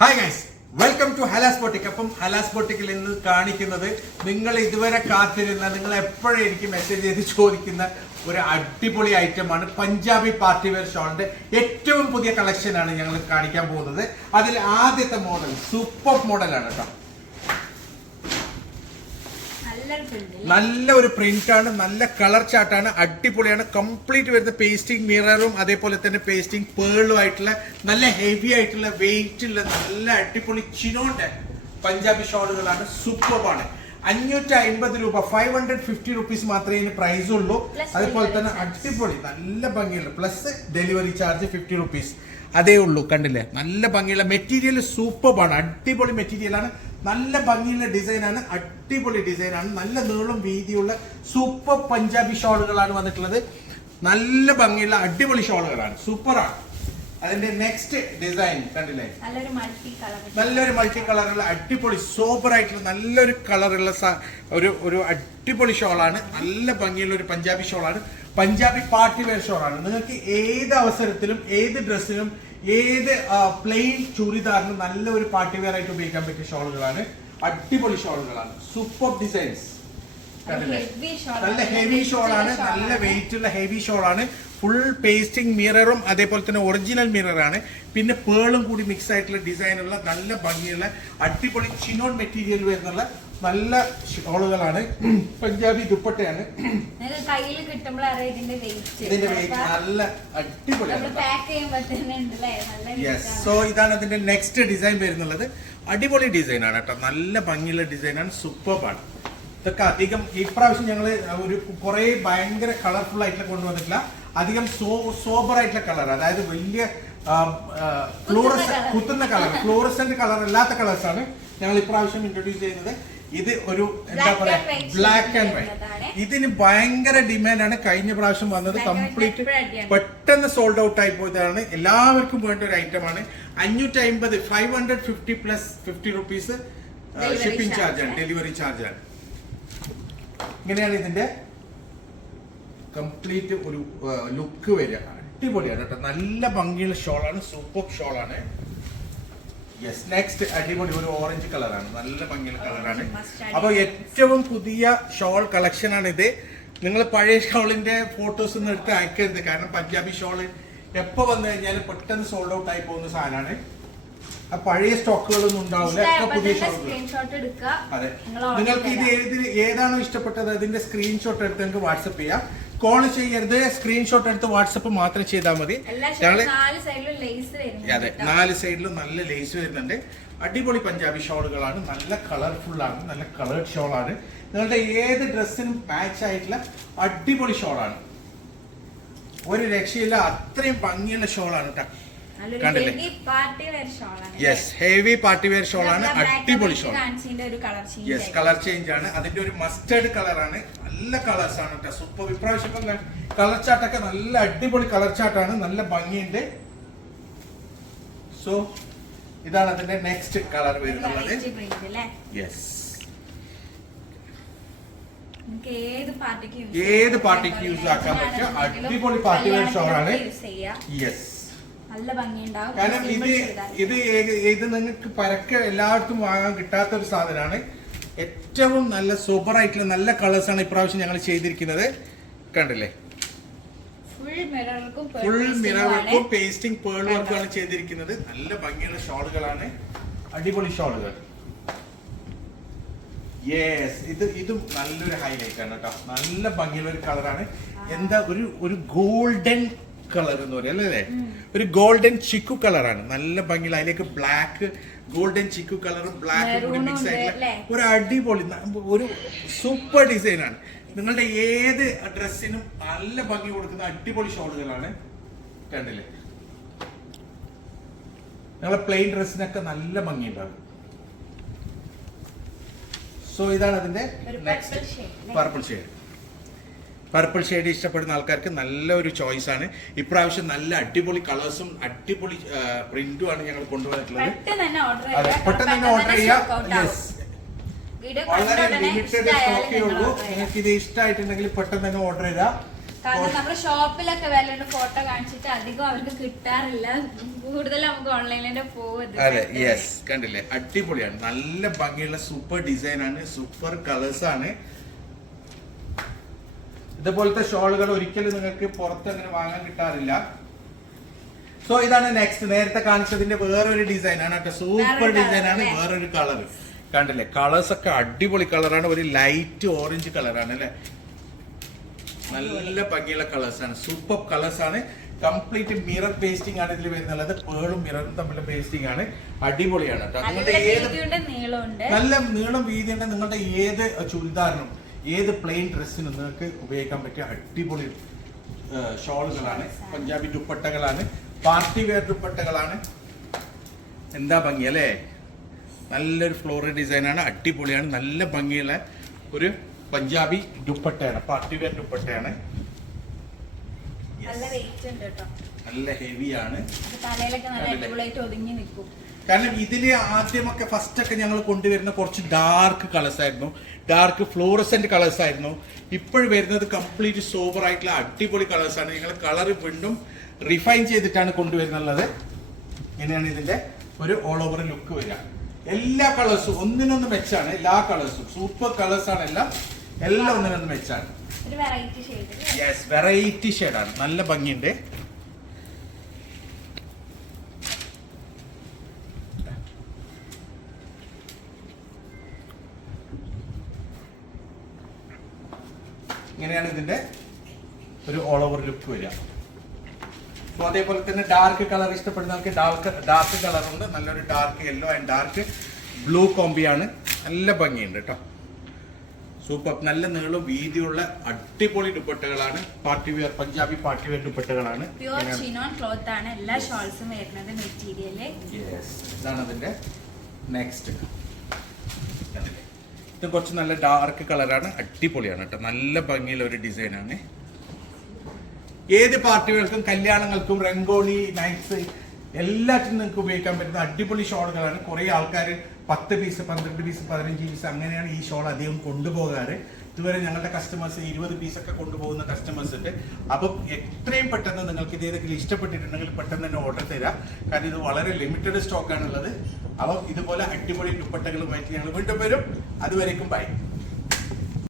Hi guys welcome to Hala's boutique അപ്പം ഹലാസ് ബോട്ടിക്കിൽ ഇന്ന് കാണിക്കുന്നത് നിങ്ങൾ ഇതുവരെ കാത്തിരുന്ന നിങ്ങൾ എപ്പോഴും എനിക്ക് മെസ്സേജ് ചെയ്ത് ചോദിക്കുന്ന ഒരു അടിപൊളി ഐറ്റമാണ് പഞ്ചാബി പാർട്ടി വെയർ ഷോളിന്റെ ഏറ്റവും പുതിയ കളക്ഷനാണ് ഞങ്ങൾ കാണിക്കാൻ പോകുന്നത്. അതിൽ ആദ്യത്തെ മോഡൽ സൂപ്പർ മോഡലാണ് കേട്ടോ. നല്ല ഒരു പ്രിന്റ് ആണ് നല്ല കളർ ചാർട്ടാണ് അടിപൊളിയാണ്. കംപ്ലീറ്റ് വരുന്ന പേസ്റ്റിംഗ് മിററും അതേപോലെ തന്നെ പേസ്റ്റിംഗ് പേളും ആയിട്ടുള്ള നല്ല ഹെവി ആയിട്ടുള്ള വെയിറ്റ് ഉള്ള നല്ല അടിപൊളി ചിനോന്റെ പഞ്ചാബി ഷോളുകളാണ്. സൂപ്പർബാണ് അഞ്ഞൂറ്റി അമ്പത് രൂപ ഫൈവ് ഹൺഡ്രഡ് ഫിഫ്റ്റി റുപ്പീസ് മാത്രമേ ഇതിന് പ്രൈസ് ഉള്ളൂ. അതുപോലെ അതേപോലെ തന്നെ അടിപൊളി നല്ല ഭംഗിയുള്ള. Plus delivery charge fifty rupees അതേ ഉള്ളൂ കണ്ടില്ലേ? നല്ല ഭംഗിയുള്ള മെറ്റീരിയൽ സൂപ്പർബാണ് അടിപൊളി മെറ്റീരിയലാണ് നല്ല ഭംഗിയുള്ള ഡിസൈനാണ് അടിപൊളി ഡിസൈനാണ് നല്ല നീളം വീതിയുള്ള സൂപ്പർ പഞ്ചാബി ഷോളുകളാണ് വന്നിട്ടുള്ളത്. നല്ല ഭംഗിയുള്ള അടിപൊളി ഷോളുകളാണ് സൂപ്പറാണ് അതിന്റെ നെക്സ്റ്റ് ഡിസൈൻ കണ്ടില്ലേ? നല്ലൊരു മൾട്ടി കളർ നല്ലൊരു മൾട്ടി കളറുള്ള അടിപൊളി സൂപ്പർ ആയിട്ടുള്ള നല്ലൊരു കളറുള്ള ഒരു ഒരു അടിപൊളി ഷോളാണ് നല്ല ഭംഗിയുള്ള ഒരു പഞ്ചാബി ഷോളാണ് പഞ്ചാബി പാർട്ടി വെയർ നിങ്ങൾക്ക് ഏത് അവസരത്തിലും ഏത് ഡ്രസ്സിനും ഏത് പ്ലെയിൻ ചുരിദാറിന് നല്ല ഒരു പാർട്ടി വെയർ ആയിട്ട് ഉപയോഗിക്കാൻ പറ്റിയ ഷോളുകളാണ്. അടിപൊളി ഷോളുകളാണ്. സൂപ്പർ ഡിസൈൻസ് നല്ല. ഹെവി ഷോളാണ്. നല്ല. വെയിറ്റ് ഉള്ള ഹെവി ഷോളാണ്. ഫുൾ പേസ്റ്റിംഗ് മിററും അതേപോലെ തന്നെ ഒറിജിനൽ മിററാണ് പിന്നെ പേളും കൂടി മിക്സ് ആയിട്ടുള്ള ഡിസൈനുള്ള നല്ല ഭംഗിയുള്ള അടിപൊളി ചിനോൺ മെറ്റീരിയൽ വരുന്നുള്ള നല്ല ഷോളുകളാണ് പഞ്ചാബി ദുപ്പട്ടയാണ്. കയ്യിൽ ഇതിന്റെ വെയിറ്റ് നല്ല അടിപൊളിയാണ് യെസ്. സോ ഇതാണ് അതിന്റെ നെക്സ്റ്റ് ഡിസൈൻ വരുന്നുള്ളത്. അടിപൊളി ഡിസൈൻ ആണ് കേട്ടോ. നല്ല ഭംഗിയുള്ള ഡിസൈനാണ് സൂപ്പർബാണ് ഇതൊക്കെ അധികം ഇപ്രാവശ്യം ഞങ്ങൾ ഒരു കുറെ ഭയങ്കര കളർഫുൾ ആയിട്ടുള്ള കൊണ്ടുവന്നിട്ടില്ല. അധികം സോ സോബർ ആയിട്ടുള്ള കളർ അതായത് വലിയ ഫ്ലോറസ്. കുത്തുന്ന കളർ ഫ്ലോറസന്റ് കളർ അല്ലാത്ത കളേഴ്സ് ആണ് ഞങ്ങൾ ഇപ്രാവശ്യം ഇൻട്രൊഡ്യൂസ് ചെയ്യുന്നത്. ഇത് ഒരു എന്താ പറയാ ബ്ലാക്ക് ആൻഡ് വൈറ്റ് ഇതിന് ഭയങ്കര ഡിമാൻഡാണ് കഴിഞ്ഞ പ്രാവശ്യം വന്നത് കംപ്ലീറ്റ് പെട്ടെന്ന് സോൾഡ് ഔട്ട് ആയി പോയതാണ്. എല്ലാവർക്കും വേണ്ട ഒരു ഐറ്റം ആണ്. അഞ്ഞൂറ്റി അമ്പത് five hundred fifty plus fifty rupees shipping charge ആണ്. ഡെലിവറി ചാർജ് ആണ്. ഇങ്ങനെയാണ് ഇതിന്റെ കംപ്ലീറ്റ് ഒരു ലുക്ക് വരിക. അടിപൊളിയാണ് കേട്ടോ. നല്ല ഭംഗിയുള്ള ഷോളാണ് സൂപ്പർ ഷോളാണ്. യെസ് നെക്സ്റ്റ് അടിപൊളി ഒരു ഓറഞ്ച് കളറാണ് നല്ല ഭംഗിയുള്ള കളറാണ് അപ്പോൾ അപ്പൊ ഏറ്റവും പുതിയ ഷോൾ കളക്ഷൻ ആണ് ഇത്. നിങ്ങൾ പഴയ ഷോളിന്റെ ഫോട്ടോസ് ഒന്നും എടുത്ത് അയക്കരുത്. കാരണം പഞ്ചാബി ഷോൾ എപ്പോ വന്നു കഴിഞ്ഞാൽ പെട്ടെന്ന് സോൾഡ് ഔട്ട് ആയി പോകുന്ന സാധനമാണ്. ആ പഴയ സ്റ്റോക്കുകളൊന്നും ഉണ്ടാവില്ല. ഒക്കെ പുതിയ അതെ. നിങ്ങൾക്ക് ഇത്. ഏത് ഏതാണോ ഇഷ്ടപ്പെട്ടത് അതിന്റെ സ്ക്രീൻഷോട്ട് എടുത്ത് നിങ്ങൾക്ക് വാട്സപ്പ് ചെയ്യാം. കോൾ ചെയ്യരുത്. സ്ക്രീൻഷോട്ട് എടുത്ത് വാട്സപ്പ് മാത്രം ചെയ്താൽ മതി. അതെ നാല് സൈഡിലും നല്ല ലേസ് വരുന്നുണ്ട്. അടിപൊളി പഞ്ചാബി ഷോളുകളാണ്. നല്ല കളർഫുൾ ആണ്. നല്ല കളേർഡ് ഷോളാണ്. നിങ്ങളുടെ ഏത് ഡ്രസ്സിനും മാച്ച് ആയിട്ടുള്ള അടിപൊളി ഷോളാണ്. ഒരു രക്ഷയില്ല. അത്രയും ഭംഗിയുള്ള ഷോളാണ് കേട്ടോ കണ്ടില്ലേ? ആണ് yes heavy party wear shawl ആണ്. അടിപൊളി shawl colour yes colour change ആണ്. അതിന്റെ ഒരു മസ്റ്റേർഡ് കളറാണ് നല്ല കളേഴ്സ് ആണ് കേട്ടോ സൂപ്പർ ഇപ്രാവശ്യം കളർ ചാട്ടൊക്കെ നല്ല അടിപൊളി കളർ ചാട്ടാണ് നല്ല ഭംഗിയുണ്ട്. സോ ഇതാണ് അതിന്റെ നെക്സ്റ്റ് കളർ വരുന്നത്. യെസ് ഏത് പാർട്ടിക്ക് യൂസ് ആക്കാൻ പറ്റിയ അടിപൊളി പാർട്ടി വെയർ ഷോൾ ആണ്. യെസ് നല്ല ഭംഗിയുണ്ടാവും. കാരണം ഇത്. ഇത് ഇത് നിങ്ങൾക്ക് പരക്കെ എല്ലായിടത്തും വാങ്ങാൻ കിട്ടാത്ത ഒരു സാധനമാണ്. ഏറ്റവും നല്ല സൂപ്പർ ആയിട്ടുള്ള നല്ല കളേഴ്സ് ആണ് ഇപ്രാവശ്യം ഞങ്ങൾ ചെയ്തിരിക്കുന്നത്. കണ്ടില്ലേ? ഫുൾ മിറർ വർക്കും പേസ്റ്റിംഗ് പേൾ വർക്കും ആണ് ചെയ്തിരിക്കുന്നത്. നല്ല ഭംഗിയുള്ള ഷോളുകളാണ്. അടിപൊളി ഷോളുകൾ. യെസ് ഇത് ഇതും നല്ലൊരു ഹൈലൈറ്റ് ആണ് കേട്ടോ. നല്ല ഭംഗിയുള്ള ഒരു കളറാണ് എന്താ ഒരു ഒരു ഗോൾഡൻ കളർ എന്ന് പറയാം അല്ലേ? ഒരു ഗോൾഡൻ ചിക്കു കളറാണ്. നല്ല ഭംഗിയുള്ള അതിലേക്ക് ബ്ലാക്ക് ഗോൾഡൻ ചിക്കു കളറും ബ്ലാക്കും കൂടി മിക്സ് ആയിട്ടുള്ള ഒരു അടിപൊളി ഒരു സൂപ്പർ ഡിസൈനാണ് നിങ്ങളുടെ ഏത് ഡ്രസ്സിനും നല്ല ഭംഗി കൊടുക്കുന്ന അടിപൊളി ഷോളുകളാണ് കണ്ടില്ലേ? നിങ്ങളെ പ്ലെയിൻ ഡ്രസ്സിനൊക്കെ നല്ല ഭംഗി ഉണ്ടാകും സോ ഇതാണ് അതിന്റെ next? Purple shade purple shade ഇഷ്ടപ്പെടുന്ന ആൾക്കാർക്ക് നല്ല ഒരു ചോയ്സ് ആണ് ഇപ്രാവശ്യം നല്ല അടിപൊളി കളേഴ്സും അടിപൊളി പ്രിന്റും ആണ് ഞങ്ങൾ കൊണ്ടുവന്നിട്ടുള്ളത്. പെട്ടെന്ന് തന്നെ ഓർഡർ അതെ പെട്ടെന്ന് തന്നെ ഓർഡർ ചെയ്യാം. യെസ് വീഡിയോ വളരെ ലിമിറ്റഡ് സ്റ്റോക്കേ ഉള്ളൂ. നിങ്ങൾക്ക് ഇത് ഇഷ്ടമായിട്ടുണ്ടെങ്കിൽ പെട്ടെന്ന് തന്നെ ഓർഡർ ചെയ്താൽ കാരണം നമ്മുടെ ഷോപ്പിലൊക്കെ വിലയുടെ ഫോട്ടോ കാണിച്ചിട്ട് അധികം അവർക്ക് കിട്ടാറില്ല. കൂടുതൽ നമുക്ക് അതെ യെസ് കണ്ടില്ലേ? അടിപൊളിയാണ്. നല്ല ഭംഗിയുള്ള സൂപ്പർ ഡിസൈൻ ആണ്. സൂപ്പർ കളേഴ്സ് ആണ്. ഇതുപോലത്തെ ഷോളുകൾ ഒരിക്കലും നിങ്ങൾക്ക് പുറത്ത് അങ്ങനെ വാങ്ങാൻ കിട്ടാറില്ല. സോ ഇതാണ് നെക്സ്റ്റ് നേരത്തെ കാണിച്ചതിന്റെ വേറൊരു ഡിസൈൻ ആണ് കേട്ടോ. സൂപ്പർ ഡിസൈൻ ആണ് വേറൊരു കളർ കണ്ടില്ലേ? കളേഴ്സ് ഒക്കെ അടിപൊളി കളറാണ് ഒരു ലൈറ്റ് ഓറഞ്ച് കളറാണ് അല്ലെ? നല്ല ഭംഗിയുള്ള കളേഴ്സ് ആണ്. സൂപ്പർ കളേഴ്സ് ആണ്. കംപ്ലീറ്റ് മിറർ പേസ്റ്റിംഗ് ആണ് ഇതിൽ വരുന്നുള്ളത്. പേളും മിററും തമ്മിലുള്ള പേസ്റ്റിംഗ് ആണ്. അടിപൊളിയാണ് നിങ്ങളുടെ ഏത് നല്ല നീളം വീതിയുണ്ട്. നിങ്ങളുടെ ഏത് ചുരിദാറിനും. ഏത് പ്ലെയിൻ ഡ്രസ്സിനും നിങ്ങൾക്ക് ഉപയോഗിക്കാൻ പറ്റിയ അടിപൊളി ഷോളുകളാണ് പഞ്ചാബി ദുപ്പട്ടകളാണ് പാർട്ടി വെയർ ദുപ്പട്ടകളാണ്. എന്താ ഭംഗി അല്ലേ? നല്ലൊരു ഫ്ലോറൽ ഡിസൈനാണ് അടിപൊളിയാണ് നല്ല ഭംഗിയുള്ള ഒരു പഞ്ചാബി ദുപ്പട്ടയാണ് പാർട്ടി വെയർ ദുപ്പട്ടയാണ്. നല്ല ഹെവിയാണ് തലയിലൊക്കെ നല്ല? അടിപൊളിയായിട്ട് ഒതുങ്ങി നിൽക്കും. കാരണം ഇതിൽ ആദ്യമൊക്കെ ഫസ്റ്റ് ഒക്കെ ഞങ്ങൾ കൊണ്ടുവരുന്ന കുറച്ച് ഡാർക്ക് കളേഴ്സ് ആയിരുന്നു. ഡാർക്ക് ഫ്ലോറസെന്റ് കളേഴ്സ് ആയിരുന്നു. ഇപ്പോഴും വരുന്നത് കംപ്ലീറ്റ് സോബർ ആയിട്ടുള്ള അടിപൊളി കളേഴ്സ് ആണ്. ഞങ്ങൾ കളർ വീണ്ടും റിഫൈൻ ചെയ്തിട്ടാണ് കൊണ്ടുവരുന്നുള്ളത്. ഇങ്ങനെയാണ് ഇതിന്റെ ഒരു ഓൾ ഓവർ ലുക്ക് വരിക. എല്ലാ കളേഴ്സും ഒന്നിനൊന്ന് മെച്ചാണ് എല്ലാ കളേഴ്സും സൂപ്പർ കളേഴ്സ് ആണ് എല്ലാം. എല്ലാം ഒന്നിനൊന്ന് മെച്ചാണ് ഒരു വെറൈറ്റി ഷെയ്ഡ് യെസ് വെറൈറ്റി ഷെയ്ഡാണ് നല്ല ഭംഗിയുണ്ട്. ഇങ്ങനെയാണ് ഇതിന്റെ ഒരു ഓൾ ഓവർ ലുക്ക് വരിക. സോ അതേപോലെ തന്നെ ഡാർക്ക് കളർ ഇഷ്ടപ്പെടുന്നവർക്ക് ഡാർക്ക് ഡാർക്ക് കളർ ഉണ്ട്. നല്ലൊരു dark yellow and dark blue കോമ്പിയാണ് നല്ല ഭംഗിയുണ്ട് കേട്ടോ സൂപ്പർ നല്ല നീളം വീതിയുള്ള അടിപൊളി ദുപ്പട്ടകളാണ്. Party wear Punjabi party wear ദുപ്പട്ടകളാണ്. എല്ലാ ഷോൾസും വരുന്നത് മെറ്റീരിയൽ. ഇതാണ് അതിന്റെ നെക്സ്റ്റ് ഇത് കുറച്ച് നല്ല ഡാർക്ക് കളറാണ് അടിപൊളിയാണ് കേട്ടോ. നല്ല ഭംഗിയുള്ള ഒരു ഡിസൈനാണ് ഏത് പാർട്ടികൾക്കും കല്യാണങ്ങൾക്കും രംഗോളി നൈറ്റ്സ് എല്ലാറ്റിനും നിങ്ങൾക്ക് ഉപയോഗിക്കാൻ പറ്റുന്ന അടിപൊളി ഷോളുകളാണ് കുറേ ആൾക്കാർ പത്ത് പീസ് പന്ത്രണ്ട് പീസ് പതിനഞ്ച് പീസ് അങ്ങനെയാണ് ഈ ഷോൾ അധികം കൊണ്ടുപോകാറ്. ഇതുവരെ ഞങ്ങളുടെ കസ്റ്റമേഴ്സ് ഇരുപത് പീസൊക്കെ കൊണ്ടുപോകുന്ന കസ്റ്റമേഴ്സ് ഉണ്ട്. അപ്പം എത്രയും പെട്ടെന്ന് നിങ്ങൾക്ക് ഇത് ഏതെങ്കിലും ഇഷ്ടപ്പെട്ടിട്ടുണ്ടെങ്കിൽ പെട്ടെന്ന് തന്നെ ഓർഡർ തരാം. കാരണം ഇത് വളരെ ലിമിറ്റഡ് സ്റ്റോക്കാണുള്ളത് അപ്പം ഇതുപോലെ അടിപൊളി ദുപ്പട്ടകളുമായിട്ട് ഞങ്ങൾ വീണ്ടും വരും. അതുവരേക്കും ബൈ